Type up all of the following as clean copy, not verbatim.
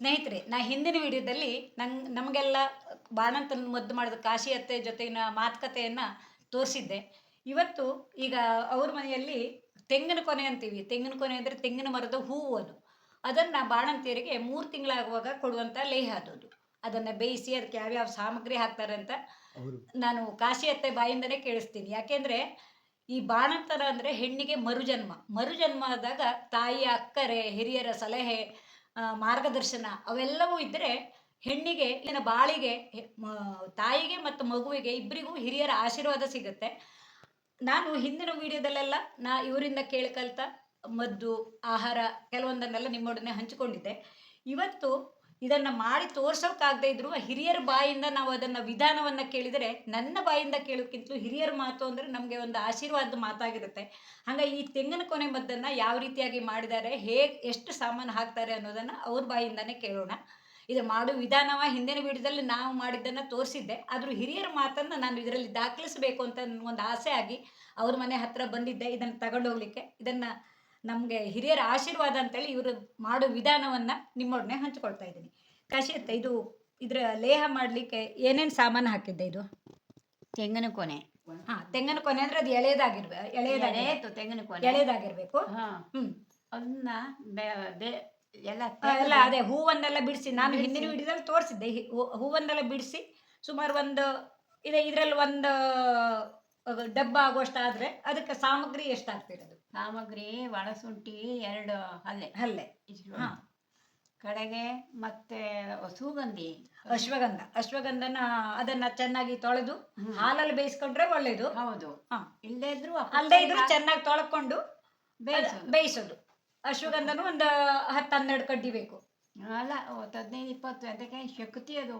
ಸ್ನೇಹಿತರೆ, ನಾ ಹಿಂದಿನ ವಿಡಿಯೋದಲ್ಲಿ ನಮಗೆಲ್ಲ ಬಾಣಂತನ ಮದ್ದು ಮಾಡಿದ ಕಾಶಿ ಅತ್ತೆ ಜೊತೆಗಿನ ಮಾತುಕತೆಯನ್ನು ತೋರಿಸಿದ್ದೆ. ಇವತ್ತು ಈಗ ಅವ್ರ ಮನೆಯಲ್ಲಿ ತೆಂಗಿನ ಕೊನೆ ಅಂತೀವಿ. ತೆಂಗಿನ ಕೊನೆ ಅಂದರೆ ತೆಂಗಿನ ಮರದ ಹೂವು ಅದು. ಅದನ್ನು ಬಾಣಂತಿಯರಿಗೆ 3 ತಿಂಗಳಾಗುವಾಗ ಕೊಡುವಂಥ ಲೇಹ ಅದು. ಅದನ್ನು ಬೇಯಿಸಿ ಅದಕ್ಕೆ ಯಾವ್ಯಾವ ಸಾಮಗ್ರಿ ಹಾಕ್ತಾರೆ ಅಂತ ನಾನು ಕಾಶಿ ಅತ್ತೆ ಬಾಯಿಂದನೇ ಕೇಳಿಸ್ತೀನಿ. ಯಾಕೆಂದರೆ ಈ ಬಾಣಂತನ ಅಂದರೆ ಹೆಣ್ಣಿಗೆ ಮರುಜನ್ಮ ಆದಾಗ ತಾಯಿಯ ಅಕ್ಕರೆ ಹಿರಿಯರ ಸಲಹೆ ಮಾರ್ಗದರ್ಶನ ಅವೆಲ್ಲವೂ ಇದ್ದರೆ ಹೆಣ್ಣಿಗೆ ಇಲ್ಲಿನ ಬಾಳಿಗೆ ತಾಯಿಗೆ ಮತ್ತು ಮಗುವಿಗೆ ಇಬ್ಬರಿಗೂ ಹಿರಿಯರ ಆಶೀರ್ವಾದ ಸಿಗುತ್ತೆ. ನಾನು ಹಿಂದಿನ ವಿಡಿಯೋದಲ್ಲೆಲ್ಲ ಇವರಿಂದ ಕೇಳಿ ಕಲಿತ ಮದ್ದು ಆಹಾರ ಕೆಲವೊಂದನ್ನೆಲ್ಲ ನಿಮ್ಮೊಡನೆ ಹಂಚಿಕೊಂಡಿದ್ದೆ. ಇವತ್ತು ಇದನ್ನು ಮಾಡಿ ತೋರ್ಸೋಕ್ಕಾಗದೇ ಇದ್ರು ಹಿರಿಯರ ಬಾಯಿಂದ ನಾವು ಅದನ್ನು ವಿಧಾನವನ್ನು ಕೇಳಿದರೆ ನನ್ನ ಬಾಯಿಂದ ಕೇಳೋಕ್ಕಿಂತಲೂ ಹಿರಿಯರ ಮಾತು ಅಂದರೆ ನಮಗೆ ಒಂದು ಆಶೀರ್ವಾದದ ಮಾತಾಗಿರುತ್ತೆ. ಹಾಗಾಗಿ ಈ ತೆಂಗಿನ ಕೊನೆ ಮದ್ದನ್ನು ಯಾವ ರೀತಿಯಾಗಿ ಮಾಡಿದ್ದಾರೆ, ಎಷ್ಟು ಸಾಮಾನು ಹಾಕ್ತಾರೆ ಅನ್ನೋದನ್ನು ಅವ್ರ ಬಾಯಿಂದನೇ ಕೇಳೋಣ. ಇದು ಮಾಡೋ ವಿಧಾನವ ಹಿಂದಿನ ವಿಡಿಯೋದಲ್ಲಿ ನಾವು ಮಾಡಿದ್ದನ್ನು ತೋರಿಸಿದ್ದೆ. ಆದರೂ ಹಿರಿಯರ ಮಾತನ್ನು ನಾನು ಇದರಲ್ಲಿ ದಾಖಲಿಸಬೇಕು ಅಂತ ಒಂದು ಆಸೆ ಆಗಿ ಅವ್ರ ಮನೆ ಹತ್ತಿರ ಬಂದಿದ್ದೆ ಇದನ್ನು ತಗೊಂಡೋಗ್ಲಿಕ್ಕೆ. ಇದನ್ನು ನಮಗೆ ಹಿರಿಯರ ಆಶೀರ್ವಾದ ಅಂತೇಳಿ ಇವರು ಮಾಡೋ ವಿಧಾನವನ್ನು ನಿಮ್ಮೊಡನೆ ಹಂಚ್ಕೊಳ್ತಾ ಇದ್ದೀನಿ. ಕಾಶಿ ಅತ್ತೆ, ಇದರ ಲೇಹ ಮಾಡಲಿಕ್ಕೆ ಏನೇನು ಸಾಮಾನು ಹಾಕಿದ್ದೆ? ಇದು ತೆಂಗಿನ ಕೊನೆ. ತೆಂಗಿನ ಕೊನೆ ಅಂದರೆ ಅದು ಎಳೆಯದಾಗಿರ್ಬೇಕು. ತೆಂಗಿನ ಕೊನೆ ಎಳೆದಾಗಿರ್ಬೇಕು. ಅದನ್ನ ಎಲ್ಲ ಅದೇ ಹೂವನ್ನೆಲ್ಲ ಬಿಡಿಸಿ ನಾನು ಹಿಂದಿನ ವಿಡಿಯೋದಲ್ಲಿ ತೋರಿಸಿದ್ದೆ. ಹೂವನ್ನೆಲ್ಲ ಬಿಡಿಸಿ ಸುಮಾರು ಇದರಲ್ಲಿ ಒಂದು ಡಬ್ಬ ಆಗುವಷ್ಟಾದರೆ ಅದಕ್ಕೆ ಸಾಮಗ್ರಿ ಎಷ್ಟು ಹಾಕ್ತಿರೋದು? ಸಾಮಗ್ರಿ ಒಣಸುಂಠಿ 2 ಹಲ್ಲೆ ಕಡೆಗೆ ಮತ್ತೆ ಸುಗಂಧಿ ಅಶ್ವಗಂಧನ ಅದನ್ನ ಚೆನ್ನಾಗಿ ತೊಳೆದು ಹಾಲಲ್ಲಿ ಬೇಯಿಸ್ಕೊಂಡ್ರೆ ಒಳ್ಳೇದು. ಹೌದು. ಅಲ್ಲದೆ ಇದ್ರು ಚೆನ್ನಾಗಿ ತೊಳ್ಕೊಂಡು ಬೇಯಿಸೋದು. ಅಶ್ವಗಂಧನು ಒಂದು 10-12 ಕಡ್ಡಿ ಬೇಕು. ಅಲ್ಲ 15-20 ಅದಕ್ಕೆ ಶಕ್ತಿ ಅದು.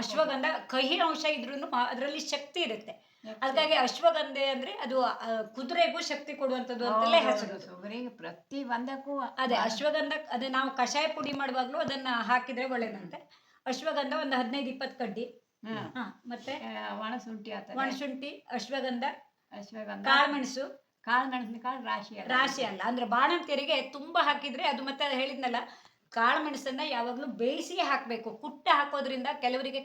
ಅಶ್ವಗಂಧ ಕಹಿ ಅಂಶ ಇದ್ರೂ ಅದರಲ್ಲಿ ಶಕ್ತಿ ಇರುತ್ತೆ. ಹಾಗಾಗಿ ಅಶ್ವಗಂಧ ಅಂದ್ರೆ ಅದು ಕುದುರೆಗೂ ಶಕ್ತಿ ಕೊಡುವಂಥದ್ದು ಅಂತಲೇ ಹೆಸರು. ಪ್ರತಿ ಒಂದಕ್ಕೂ ಅದೇ ಅಶ್ವಗಂಧ, ಅದೇ ನಾವು ಕಷಾಯ ಪುಡಿ ಮಾಡುವಾಗಲೂ ಅದನ್ನ ಹಾಕಿದ್ರೆ ಒಳ್ಳೇದಂತೆ. ಅಶ್ವಗಂಧ ಒಂದು 15-20 ಕಡ್ಡಿ. ಮತ್ತೆ ಒಣಶುಂಠಿ, ಅಶ್ವಗಂಧ, ಕಾಳುಮೆಣಸು. ರಾಶಿ ಅಲ್ಲ ಅಂದ್ರೆ ಬಾಣಂತಿಯರಿಗೆ ತುಂಬಾ ಹಾಕಿದ್ರೆ ಅದು ಮತ್ತೆ ಹೇಳಿದ್ನಲ್ಲ, ಕಾಳುಮೆಣಸನ್ನ ಯಾವಾಗಲೂ ಬೇಯಿಸಿ ಹಾಕಬೇಕು. ಕುಟ್ಟ ಹಾಕೋದ್ರಿಂದ ಕೆಲವರಿಗೆ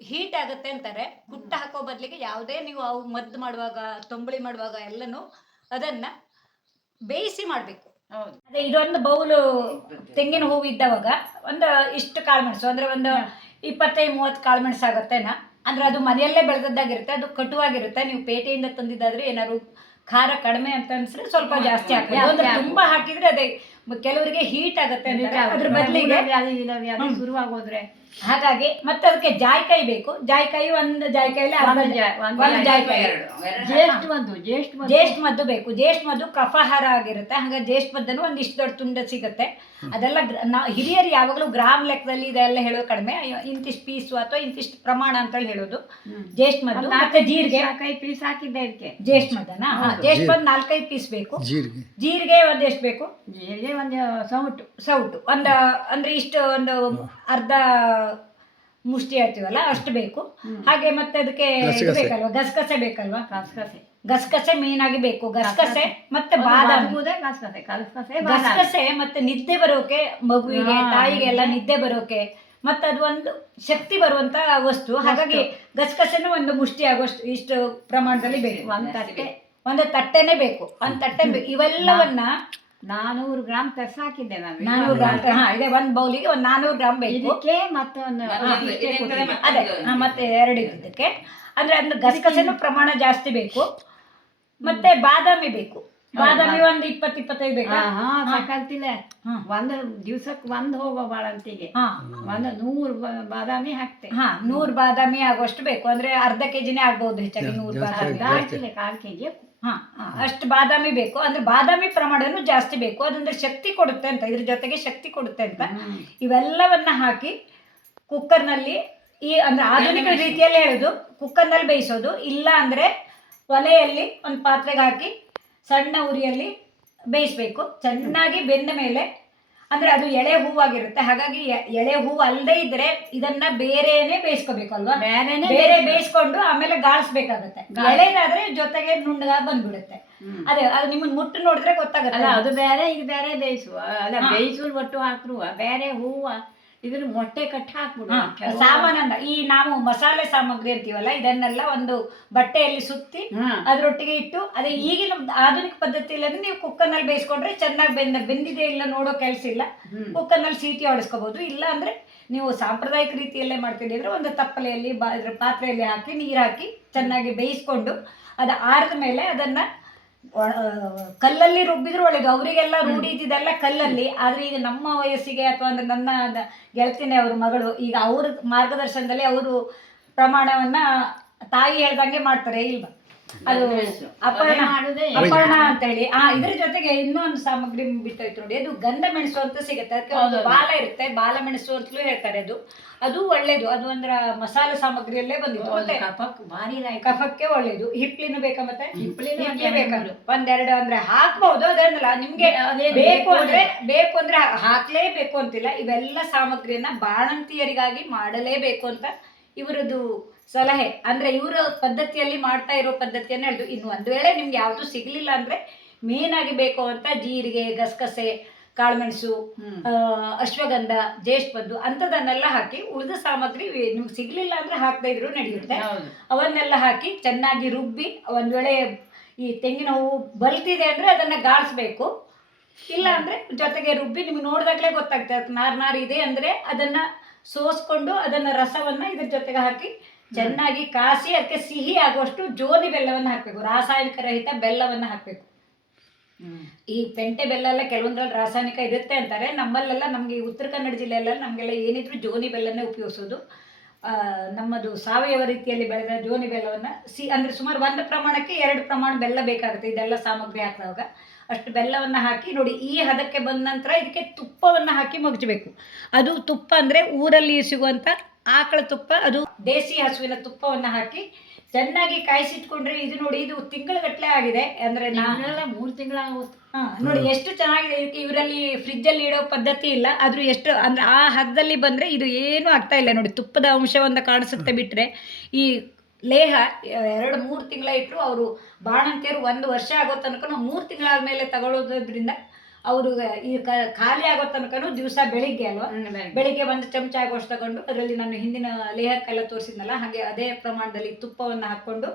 ಹೀಟ್ ಆಗುತ್ತೆ ಅಂತಾರೆ. ಕುಟ್ಟ ಹಾಕೋ ಬದಲಿಗೆ ಯಾವುದೇ ನೀವು ಅವು ಮದ್ದು ಮಾಡುವಾಗ, ತೊಂಬಳಿ ಮಾಡುವಾಗ ಎಲ್ಲನೂ ಅದನ್ನ ಬೇಯಿಸಿ ಮಾಡಬೇಕು. ಅದೇ ಇದೊಂದು ಬೌಲು ತೆಂಗಿನ ಹೂವು ಇದ್ದವಾಗ ಒಂದು ಇಷ್ಟು ಕಾಳುಮೆಣಸು ಅಂದ್ರೆ ಒಂದು 25-30 ಕಾಳುಮೆಣಸು ಆಗುತ್ತೆನಾ. ಅಂದ್ರೆ ಅದು ಮನೆಯಲ್ಲೇ ಬೆಳೆದದ್ದಾಗಿರುತ್ತೆ, ಅದು ಕಟುವಾಗಿರುತ್ತೆ. ನೀವು ಪೇಟೆಯಿಂದ ತಂದಿದ್ದಾದ್ರೆ ಏನಾದ್ರು ಖಾರ ಕಡಿಮೆ ಅಂತ ಅನ್ಸಿದ್ರೆ ಸ್ವಲ್ಪ ಜಾಸ್ತಿ ಹಾಕಿ. ತುಂಬಾ ಹಾಕಿದ್ರೆ ಅದೇ ಕೆಲವರಿಗೆ ಹೀಟ್ ಆಗುತ್ತೆ ಅದ್ರ ಬದಲಿಗೆ ಶುರುವಾಗೋದ್ರೆ. ಹಾಗಾಗಿ ಮತ್ತೆ ಅದಕ್ಕೆ ಜಾಯಿಕಾಯಿ ಬೇಕು. ಜಾಯಿಕಾಯಿ ಒಂದು ಜಾಯಿಕಾಯಲ್ಲಿ ಜ್ಯೇಷ್ಠ ಮದ್ದು ಬೇಕು. ಜ್ಯೇಷ್ಠ ಮದ್ದು ಕಫಾಹಾರ ಆಗಿರುತ್ತೆ. ಹಾಗಾಗಿ ಜ್ಯೇಷ್ಠ ಮದ್ದನ್ನು ಒಂದಿಷ್ಟು ದೊಡ್ಡ ತುಂಡ ಸಿಗುತ್ತೆ. ಅದೆಲ್ಲ ಹಿರಿಯರು ಯಾವಾಗಲೂ ಗ್ರಾಮ್ ಲೆಕ್ಕದಲ್ಲಿ ಇದೆಲ್ಲ ಹೇಳೋದು ಕಡಿಮೆ. ಇಂತಿಷ್ಟು ಪೀಸು ಅಥವಾ ಇಂತಿಷ್ಟು ಪ್ರಮಾಣ ಅಂತೇಳಿ ಹೇಳೋದು ಜ್ಯೇಷ್ಠ ಮದ್ದು. ಮತ್ತೆ ಜೀರಿಗೆ 4-5 ಪೀಸ್ ಹಾಕಿದ್ದೆ ಇದಕ್ಕೆ. ಜ್ಯೇಷ್ಠ ಮದ್ದನ ಜ್ಯೇಷ್ಠ ಮದ್ದು 4-5 ಪೀಸ್ ಬೇಕು. ಜೀರಿಗೆ ಒಂದೆಷ್ಟು ಬೇಕು? ಜೀರಿಗೆ ಒಂದು ಸೌಟು ಒಂದು ಅಂದ್ರೆ ಇಷ್ಟು ಒಂದು ಅರ್ಧ ಮುಷ್ಟಿ ಹೇಳ್ತೀವಲ್ಲ ಅಷ್ಟು ಬೇಕು. ಹಾಗೆ ಮತ್ತೆ ಅದಕ್ಕೆ ಬೇಕಲ್ವಾ, ಗಸಗಸೆ ಬೇಕಲ್ವಾ? ಗಸಗಸೆ ಮೇನ್ ಆಗಿ ಬೇಕು. ಗಸಗಸೆ ಮತ್ತೆ ಬಾದಾಮಿ. ಗಸಗಸೆ ಮತ್ತೆ ನಿದ್ದೆ ಬರೋಕೆ, ಮಗುವಿಗೆ ತಾಯಿಗೆ ಎಲ್ಲ ನಿದ್ದೆ ಬರೋಕೆ ಮತ್ತೆ ಅದು ಒಂದು ಶಕ್ತಿ ಬರುವಂತ ವಸ್ತು. ಹಾಗಾಗಿ ಗಸಗಸೆನೂ ಒಂದು ಮುಷ್ಟಿ ಆಗೋಷ್ಟು ಇಷ್ಟು ಪ್ರಮಾಣದಲ್ಲಿ ಬೇಕು. ಒಂದು ತಟ್ಟೆನೇ ಬೇಕು. ಒಂದು ತಟ್ಟೆ ಇವೆಲ್ಲವನ್ನ 400 ಗ್ರಾಮ್ ತರ್ಸ್ ಹಾಕಿದ್ದೆ ನಾನು. 400 ಗ್ರಾಮ್ ಇದೆ. ಒಂದು ಬೌಲಿಗೆ ಒಂದು 400 ಗ್ರಾಮ್ ಬೇಕು. ಮತ್ತೊಂದು ಅದೇ ಮತ್ತೆ 2 ಇದಕ್ಕೆ ಅಂದ್ರೆ ಅದನ್ನ ಗಸಗಸೆನೂ ಪ್ರಮಾಣ ಜಾಸ್ತಿ ಬೇಕು. ಮತ್ತೆ ಬಾದಾಮಿ ಬೇಕು. ಬಾದಾಮಿ ಒಂದು 20-25 ಬೇಕು. ಸಾಕಲ್ತಿಲ್ಲ. ಒಂದು ದಿವ್ಸಕ್ಕೆ ಒಂದು ಹೋಗೋ ಬಾಳಂತಿಗೆ ಒಂದು 100 ಬಾದಾಮಿ ಹಾಕ್ತೆ. 100 ಬಾದಾಮಿ ಆಗುವಷ್ಟು ಬೇಕು. ಅಂದ್ರೆ ಅರ್ಧ ಕೆಜಿನೇ ಆಗ್ಬಹುದು, ಹೆಚ್ಚಾಗಿ 100 ಬಾದಾಮಿ. 1/4 ಕೆಜಿ ಅಷ್ಟು ಬಾದಾಮಿ ಬೇಕು. ಅಂದ್ರೆ ಬಾದಾಮಿ ಪ್ರಮಾಣನೂ ಜಾಸ್ತಿ ಬೇಕು. ಅದಂದ್ರೆ ಶಕ್ತಿ ಕೊಡುತ್ತೆ ಅಂತ, ಇದ್ರ ಜೊತೆಗೆ ಶಕ್ತಿ ಕೊಡುತ್ತೆ ಅಂತ ಇವೆಲ್ಲವನ್ನ ಹಾಕಿ ಕುಕ್ಕರ್ನಲ್ಲಿ, ಅಂದ್ರೆ ಆಧುನಿಕ ರೀತಿಯಲ್ಲಿ ಹೇಳೋದು ಕುಕ್ಕರ್ನಲ್ಲಿ ಬೇಯಿಸೋದು. ಇಲ್ಲ ಅಂದ್ರೆ ಒಲೆಯಲ್ಲಿ ಒಂದು ಪಾತ್ರೆಗೆ ಹಾಕಿ ಸಣ್ಣ ಉರಿಯಲ್ಲಿ ಬೇಯಿಸ್ಬೇಕು. ಚೆನ್ನಾಗಿ ಬೆಂದ ಮೇಲೆ ಅಂದ್ರೆ ಅದು ಎಳೆ ಹೂವಾಗಿರುತ್ತೆ. ಹಾಗಾಗಿ ಎಳೆ ಹೂವು ಅಲ್ಲದೆ ಇದ್ರೆ ಇದನ್ನ ಬೇರೆನೆ ಬೇಯಿಸ್ಕೋಬೇಕು ಅಲ್ವಾ? ಬೇರೆ ಬೇಯಿಸ್ಕೊಂಡು ಆಮೇಲೆ ಗಾಳಿಸ್ಬೇಕಾಗತ್ತೆ. ಎಳೆದಾದ್ರೆ ಜೊತೆಗೆ ನುಣ್ಣಗ ಬಂದ್ಬಿಡುತ್ತೆ. ಅದೇ ಅದು ನಿಮ್ಮನ್ನ ಮುಟ್ಟು ನೋಡಿದ್ರೆ ಗೊತ್ತಾಗಲ್ಲ. ಅದು ಬೇರೆ ಇದು ಬೇರೆ ಬೇಯಿಸುವ ಅಲ್ಲ, ಬೇಯಿಸುವ ಒಟ್ಟು ಹಾಕ್ರುವ ಬೇರೆ ಹೂವ ಇದ್ರ ಮೊಟ್ಟೆ ಕಟ್ಟಿ ಹಾಕ್ಬಿಡು. ಸಾಮಾನನ್ನ ಈ ನಾವು ಮಸಾಲೆ ಸಾಮಗ್ರಿ ಅಂತೀವಲ್ಲ ಇದನ್ನೆಲ್ಲ ಒಂದು ಬಟ್ಟೆಯಲ್ಲಿ ಸುತ್ತಿ ಅದ್ರೊಟ್ಟಿಗೆ ಇಟ್ಟು, ಅದೇ ಈಗಿನ ಆಧುನಿಕ ಪದ್ಧತಿಯಲ್ಲಿ ನೀವು ಕುಕ್ಕರ್ನಲ್ಲಿ ಬೇಯಿಸ್ಕೊಂಡ್ರೆ ಚೆನ್ನಾಗಿ ಬೆಂದಿದೆ ಇಲ್ಲ ನೋಡೋ ಕೆಲಸ ಇಲ್ಲ. ಕುಕ್ಕರ್ನಲ್ಲಿ ಸೀಟಿ ಹೊಡಿಸ್ಕೋಬಹುದು. ಇಲ್ಲ ಅಂದ್ರೆ ನೀವು ಸಾಂಪ್ರದಾಯಿಕ ರೀತಿಯಲ್ಲೇ ಮಾಡ್ತೀರಿ ಅಂದ್ರೆ ಒಂದು ತಪ್ಪಲೆಯಲ್ಲಿ ಪಾತ್ರೆಯಲ್ಲಿ ಹಾಕಿ ನೀರು ಹಾಕಿ ಚೆನ್ನಾಗಿ ಬೇಯಿಸ್ಕೊಂಡು ಅದು ಆರಿದ ಮೇಲೆ ಅದನ್ನ ಕಲ್ಲಲ್ಲಿ ರುಬ್ಬಿದ್ರು ಒಳ್ಳೇದು. ಅವರಿಗೆಲ್ಲ ರೂಢಿ ಇದ್ದಿದ್ದೆಲ್ಲ ಕಲ್ಲಲ್ಲಿ. ಆದ್ರೆ ಈಗ ನಮ್ಮ ವಯಸ್ಸಿಗೆ ಅಥವಾ ಅಂದ್ರೆ ನನ್ನ ಗೆಳತಿನೇ ಅವ್ರ ಮಗಳು ಈಗ ಅವ್ರ ಮಾರ್ಗದರ್ಶನದಲ್ಲಿ ಅವರು ಪ್ರಮಾಣವನ್ನ ತಾಯಿ ಹೇಳ್ದಂಗೆ ಮಾಡ್ತಾರೆ ಇಲ್ವಾ. ಅದು ಅಪರ್ಣ ಅಂತ ಹೇಳಿ. ಇದ್ರ ಜೊತೆಗೆ ಇನ್ನೊಂದು ಸಾಮಗ್ರಿ ಬಿಟ್ಟೋಯ್ತು ನೋಡಿ, ಅದು ಗಂಧ ಮೆಣಸು ಅಂತ ಸಿಗುತ್ತೆ. ಅದಕ್ಕೆ ಒಂದು ಬಾಲ ಇರುತ್ತೆ, ಬಾಲ ಮೆಣಸು ಅಂತಲೂ ಹೇಳ್ತಾರೆ. ಅದು ಒಳ್ಳೇದು. ಅದು ಅಂದ್ರೆ ಮಸಾಲೆ ಸಾಮಗ್ರಿಯಲ್ಲೇ ಬಂದಿತ್ತು. ಮತ್ತೆ ಕಫಕ್ಕೆ ಒಳ್ಳೇದು. ಹಿಪ್ಲಿನೂ ಬೇಕಾ? ಮತ್ತೆ ಹಿಪ್ಲಿ ಬೇಕಾದ್ರು ಒಂದೆರಡು ಅಂದ್ರೆ ಹಾಕ್ಬಹುದು. ಅದೇನಲ್ಲ ನಿಮ್ಗೆ ಬೇಕು ಅಂದ್ರೆ ಹಾಕ್ಲೇಬೇಕು ಅಂತಿಲ್ಲ. ಇವೆಲ್ಲ ಸಾಮಗ್ರಿಯನ್ನ ಬಾಣಂತಿಯರಿಗಾಗಿ ಮಾಡಲೇಬೇಕು ಅಂತ ಇವರದ್ದು ಸಲಹೆ. ಅಂದ್ರೆ ಇವರ ಪದ್ಧತಿಯಲ್ಲಿ ಮಾಡ್ತಾ ಇರೋ ಪದ್ಧತಿಯನ್ನ ಹೇಳಿದ್ರು. ಇನ್ನು ಒಂದು ವೇಳೆ ನಿಮ್ಗೆ ಯಾವ್ದು ಸಿಗ್ಲಿಲ್ಲ ಅಂದ್ರೆ ಮೇನ್ ಆಗಿ ಬೇಕು ಅಂತ ಜೀರಿಗೆ, ಗಸಗಸೆ, ಕಾಳುಮೆಣಸು, ಅಶ್ವಗಂಧ, ಜೇಷ್ಪದ್ದು ಅಂಥದನ್ನೆಲ್ಲ ಹಾಕಿ ಉಳಿದ ಸಾಮಗ್ರಿ ನಿಮ್ಗೆ ಸಿಗ್ಲಿಲ್ಲ ಅಂದ್ರೆ ಹಾಕದೇ ಇದ್ರು ನಡೆಯುತ್ತೆ. ಅವನ್ನೆಲ್ಲ ಹಾಕಿ ಚೆನ್ನಾಗಿ ರುಬ್ಬಿ, ಒಂದ್ ವೇಳೆ ಈ ತೆಂಗಿನ ಹೂವು ಬಲ್ತಿದೆ ಅಂದ್ರೆ ಅದನ್ನ ಗಾಳಿಸ್ಬೇಕು. ಇಲ್ಲ ಅಂದ್ರೆ ಜೊತೆಗೆ ರುಬ್ಬಿ ನಿಮ್ಗೆ ನೋಡಿದಾಗ್ಲೇ ಗೊತ್ತಾಗ್ತದೆ ನಾರ್ ಇದೆ ಅಂದ್ರೆ ಅದನ್ನ ಸೋಸ್ಕೊಂಡು ಅದನ್ನ ರಸವನ್ನ ಇದ್ರ ಜೊತೆಗೆ ಹಾಕಿ ಚೆನ್ನಾಗಿ ಕಾಸಿ ಅದಕ್ಕೆ ಸಿಹಿ ಆಗುವಷ್ಟು ಜೋನಿ ಬೆಲ್ಲವನ್ನು ಹಾಕಬೇಕು. ರಾಸಾಯನಿಕ ರಹಿತ ಬೆಲ್ಲವನ್ನು ಹಾಕಬೇಕು. ಈ ಪೆಂಟೆ ಬೆಲ್ಲ ಎಲ್ಲ ಕೆಲವೊಂದ್ರಲ್ಲಿ ರಾಸಾಯನಿಕ ಇರುತ್ತೆ ಅಂತಾರೆ. ನಮ್ಮಲ್ಲೆಲ್ಲ ನಮ್ಗೆ ಈ ಉತ್ತರ ಕನ್ನಡ ಜಿಲ್ಲೆಯಲ್ಲೆಲ್ಲ ನಮಗೆಲ್ಲ ಏನಿದ್ರು ಜೋನಿ ಬೆಲ್ಲನೇ ಉಪಯೋಗಿಸೋದು. ನಮ್ಮದು ಸಾವಯವ ರೀತಿಯಲ್ಲಿ ಬೆಳೆದ ಜೋನಿ ಬೆಲ್ಲವನ್ನ ಅಂದ್ರೆ ಸುಮಾರು ಒಂದು ಪ್ರಮಾಣಕ್ಕೆ 2 ಪ್ರಮಾಣ ಬೆಲ್ಲ ಬೇಕಾಗುತ್ತೆ. ಇದೆಲ್ಲ ಸಾಮಗ್ರಿ ಹಾಕಿದಾಗ ಅಷ್ಟು ಬೆಲ್ಲವನ್ನ ಹಾಕಿ ನೋಡಿ. ಈ ಹದಕ್ಕೆ ಬಂದ ನಂತರ ಇದಕ್ಕೆ ತುಪ್ಪವನ್ನ ಹಾಕಿ ಮಗ್ಚಬೇಕು. ಅದು ತುಪ್ಪ ಅಂದ್ರೆ ಊರಲ್ಲಿ ಸಿಗುವಂತ ಆಕಳ ತುಪ್ಪ, ಅದು ದೇಸಿ ಹಸುವಿನ ತುಪ್ಪವನ್ನ ಹಾಕಿ ಚೆನ್ನಾಗಿ ಕಾಯಿಸಿಟ್ಕೊಂಡ್ರೆ ಇದು ನೋಡಿ, ಇದು ತಿಂಗಳಗಟ್ಟಲೆ ಆಗಿದೆ. ಅಂದ್ರೆ 3 ತಿಂಗಳಾಗುತ್ತೆ. ನೋಡಿ ಎಷ್ಟು ಚೆನ್ನಾಗಿದೆ. ಇದಕ್ಕೆ ಇವರಲ್ಲಿ ಫ್ರಿಜ್ ಅಲ್ಲಿ ಇಡೋ ಪದ್ಧತಿ ಇಲ್ಲ. ಆದ್ರೂ ಎಷ್ಟು ಅಂದ್ರೆ ಆ ಹದದಲ್ಲಿ ಬಂದ್ರೆ ಇದು ಏನು ಆಗ್ತಾ ಇಲ್ಲ ನೋಡಿ. ತುಪ್ಪದ ಅಂಶವನ್ನ ಕಾಣಿಸುತ್ತೆ ಬಿಟ್ರೆ ಈ ಲೇಹ 2-3 ತಿಂಗಳ ಇಟ್ಟರು ಅವರು ಬಾಣಂತಿಯರು 1 ವರ್ಷ ಆಗೋ ತನಕ 3 ತಿಂಗಳಾದ್ಮೇಲೆ ತಗೊಳ್ಳೋದ್ರಿಂದ ಅವರು ಈ ಖಾಲಿ ಆಗೋ ತನಕನೂ ದಿವಸ ಬೆಳಿಗ್ಗೆ ಅಲ್ವಾ, ಬೆಳಿಗ್ಗೆ 1 ಚಮಚ ಆಗುವಷ್ಟು ತಗೊಂಡು ಅದರಲ್ಲಿ ನಾನು ಹಿಂದಿನ ಲೇಹಕ್ಕೆಲ್ಲ ತೋರಿಸಿದ್ನಲ್ಲ ಹಾಗೆ ಅದೇ ಪ್ರಮಾಣದಲ್ಲಿ ತುಪ್ಪವನ್ನು ಹಾಕ್ಕೊಂಡು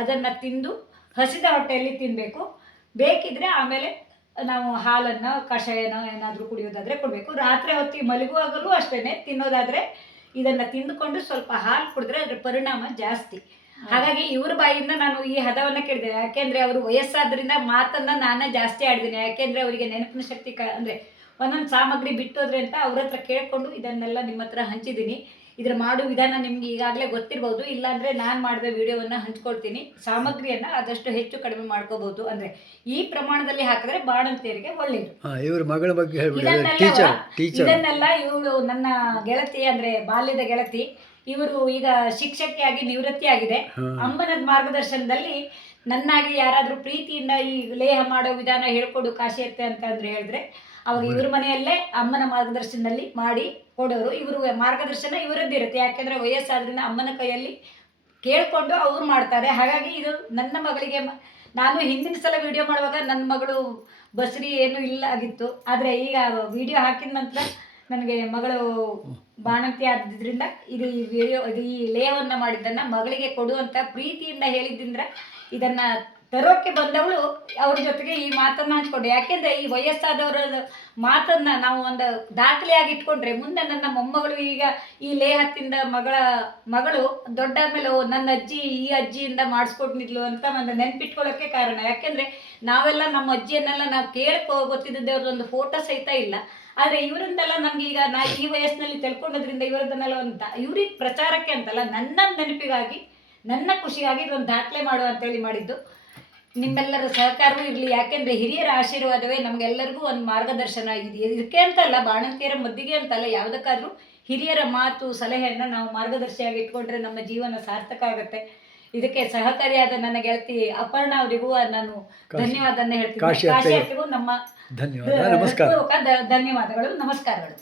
ಅದನ್ನ ತಿಂದು ಹಸಿದ ಹೊಟ್ಟೆಯಲ್ಲಿ ತಿನ್ಬೇಕು. ಬೇಕಿದ್ರೆ ಆಮೇಲೆ ನಾವು ಹಾಲನ್ನು ಕಷಾಯನ ಏನಾದರೂ ಕುಡಿಯೋದಾದ್ರೆ ಕೊಡಬೇಕು. ರಾತ್ರಿ ಹೊತ್ತಿಗೆ ಮಲಗುವಾಗಲೂ ಅಷ್ಟೇನೆ ತಿನ್ನೋದಾದ್ರೆ ಇದನ್ನ ತಿಂದುಕೊಂಡು ಸ್ವಲ್ಪ ಹಾಲು ಕುಡಿದ್ರೆ ಅದ್ರ ಪರಿಣಾಮ ಜಾಸ್ತಿ. ಹಾಗಾಗಿ ಇವ್ರ ಬಾಯಿಂದ ನಾನು ಈ ಹದವನ್ನ ಕೇಳಿದೆ. ಯಾಕೆಂದ್ರೆ ಅವರು ವಯಸ್ಸಾದ್ರಿಂದ ಮಾತನ್ನ ನಾನೇ ಜಾಸ್ತಿ ಆಡಿದ್ದೀನಿ. ಯಾಕೆಂದ್ರೆ ಅವರಿಗೆ ನೆನಪಿನ ಶಕ್ತಿ ಅಂದ್ರೆ ಒಂದೊಂದು ಸಾಮಗ್ರಿ ಬಿಟ್ಟೋದ್ರೆ ಅಂತ ಅವ್ರ ಹತ್ರ ಕೇಳ್ಕೊಂಡು ಇದನ್ನೆಲ್ಲ ನಿಮ್ಮ ಹತ್ರ ಹಂಚಿದ್ದೀನಿ. ಇದ್ರ ಮಾಡೋ ವಿಧಾನ ನಿಮ್ಗೆ ಈಗಾಗಲೇ ಗೊತ್ತಿರ್ಬೋದು. ಇಲ್ಲಾಂದ್ರೆ ನಾನು ಮಾಡಿದ ವಿಡಿಯೋವನ್ನ ಹಂಚ್ಕೊಳ್ತೀನಿ. ಸಾಮಗ್ರಿಯನ್ನ ಆದಷ್ಟು ಹೆಚ್ಚು ಕಡಿಮೆ ಮಾಡ್ಕೋಬಹುದು. ಅಂದ್ರೆ ಈ ಪ್ರಮಾಣದಲ್ಲಿ ಹಾಕಿದ್ರೆ ಬಾಣಂತಿಯರಿಗೆ ಒಳ್ಳೇದು. ಇವ್ರ ಮಗಳ ಬಗ್ಗೆ ಇದನ್ನೆಲ್ಲ ಇವಳು ನನ್ನ ಗೆಳತಿ ಅಂದ್ರೆ ಬಾಲ್ಯದ ಗೆಳತಿ. ಇವರು ಈಗ ಶಿಕ್ಷಕಿಯಾಗಿ ನಿವೃತ್ತಿಯಾಗಿದೆ. ಅಮ್ಮನ ಮಾರ್ಗದರ್ಶನದಲ್ಲಿ ನನ್ನಾಗಿ ಯಾರಾದ್ರೂ ಪ್ರೀತಿಯಿಂದ ಈ ಲೇಹ ಮಾಡೋ ವಿಧಾನ ಹೇಳ್ಕೊಡು ಕಾಶಿಯತ್ತೆ ಅಂತ ಅಂದ್ರೆ ಹೇಳಿದ್ರೆ ಅವಾಗ ಇವ್ರ ಮನೆಯಲ್ಲೇ ಅಮ್ಮನ ಮಾರ್ಗದರ್ಶನದಲ್ಲಿ ಮಾಡಿ ಕೊಡೋರು. ಇವರು ಮಾರ್ಗದರ್ಶನ ಇವರದ್ದಿರುತ್ತೆ. ಯಾಕೆಂದ್ರೆ ವಯಸ್ಸಾದ್ರಿಂದ ಅಮ್ಮನ ಕೈಯಲ್ಲಿ ಕೇಳ್ಕೊಂಡು ಅವ್ರು ಮಾಡ್ತಾರೆ. ಹಾಗಾಗಿ ಇದು ನನ್ನ ಮಗಳಿಗೆ ನಾನು ಹಿಂದಿನ ಸಲ ವಿಡಿಯೋ ಮಾಡುವಾಗ ನನ್ನ ಮಗಳು ಬಸ್ರಿ ಏನು ಇಲ್ಲ ಆಗಿತ್ತು. ಆದರೆ ಈಗ ವಿಡಿಯೋ ಹಾಕಿದ ನಂತರ ನನಗೆ ಮಗಳು ಬಾಣಂತಿ ಆದ್ರಿಂದ ಇದು ಈ ವಿಡಿಯೋ ಈ ಲೇಹವನ್ನು ಮಾಡಿದ್ದನ್ನು ಮಗಳಿಗೆ ಕೊಡುವಂಥ ಪ್ರೀತಿಯಿಂದ ಹೇಳಿದ್ದಿಂದ ಇದನ್ನು ತರೋಕ್ಕೆ ಬಂದವಳು ಅವ್ರ ಜೊತೆಗೆ ಈ ಮಾತನ್ನು ಹಂಚ್ಕೊಂಡೆ. ಯಾಕೆಂದರೆ ಈ ವಯಸ್ಸಾದವರ ಮಾತನ್ನು ನಾವು ಒಂದು ದಾಖಲೆಯಾಗಿ ಇಟ್ಕೊಂಡ್ರೆ ಮುಂದೆ ನನ್ನ ಮೊಮ್ಮಗಳು ಈಗ ಈ ಲೇಹತ್ತಿಂದ ಮಗಳು ದೊಡ್ಡಾದ್ಮೇಲೆ ನನ್ನ ಅಜ್ಜಿ ಈ ಅಜ್ಜಿಯಿಂದ ಮಾಡಿಸ್ಕೊಟ್ಟಿದ್ಲು ಅಂತ ಒಂದು ನೆನ್ಪಿಟ್ಕೊಳ್ಳೋಕ್ಕೆ ಕಾರಣ. ಯಾಕೆಂದರೆ ನಾವೆಲ್ಲ ನಮ್ಮ ಅಜ್ಜಿಯನ್ನೆಲ್ಲ ನಾವು ಗೊತ್ತಿದ್ದೇ ಅವ್ರದ್ದೊಂದು ಫೋಟೋ ಸಹಿತ ಇಲ್ಲ. ಆದರೆ ಇವರಿಂದೆಲ್ಲ ನಮ್ಗೆ ಈಗ ಈ ವಯಸ್ಸಿನಲ್ಲಿ ತಿಳ್ಕೊಂಡೋದ್ರಿಂದ ಇವರದನ್ನೆಲ್ಲ ಒಂದು ಇವ್ರಿಗೆ ಪ್ರಚಾರಕ್ಕೆ ಅಂತಲ್ಲ, ನನ್ನ ನೆನಪಿಗಾಗಿ ನನ್ನ ಖುಷಿಗಾಗಿ ಇದೊಂದು ದಾಖಲೆ ಮಾಡುವ ಅಂತೇಳಿ ಮಾಡಿದ್ದು. ನಿಮ್ಮೆಲ್ಲರ ಸಹಕಾರವೂ ಇರಲಿ. ಯಾಕೆಂದರೆ ಹಿರಿಯರ ಆಶೀರ್ವಾದವೇ ನಮಗೆಲ್ಲರಿಗೂ ಒಂದು ಮಾರ್ಗದರ್ಶನ. ಇದಕ್ಕೆ ಅಂತಲ್ಲ, ಬಾಣಂತಿಯರ ಮದ್ದಿಗೆ ಅಂತಲ್ಲ, ಯಾವುದಕ್ಕಾದ್ರೂ ಹಿರಿಯರ ಮಾತು ಸಲಹೆಯನ್ನು ನಾವು ಮಾರ್ಗದರ್ಶಿಯಾಗಿ ಇಟ್ಕೊಂಡ್ರೆ ನಮ್ಮ ಜೀವನ ಸಾರ್ಥಕ ಆಗುತ್ತೆ. ಇದಕ್ಕೆ ಸಹಕಾರಿಯಾದ ನನ್ನ ಗೆಳತಿ ಅಪರ್ಣ ಅವರಿಗೂ ನಾನು ಧನ್ಯವಾದನ ಹೇಳ್ತೀನಿ. ಕಾಶಿಯತ್ತಿಗೂ ನಮ್ಮ ಧನ್ಯವಾದಗಳು, ನಮಸ್ಕಾರಗಳು, ನಮಸ್ಕಾರಗಳು.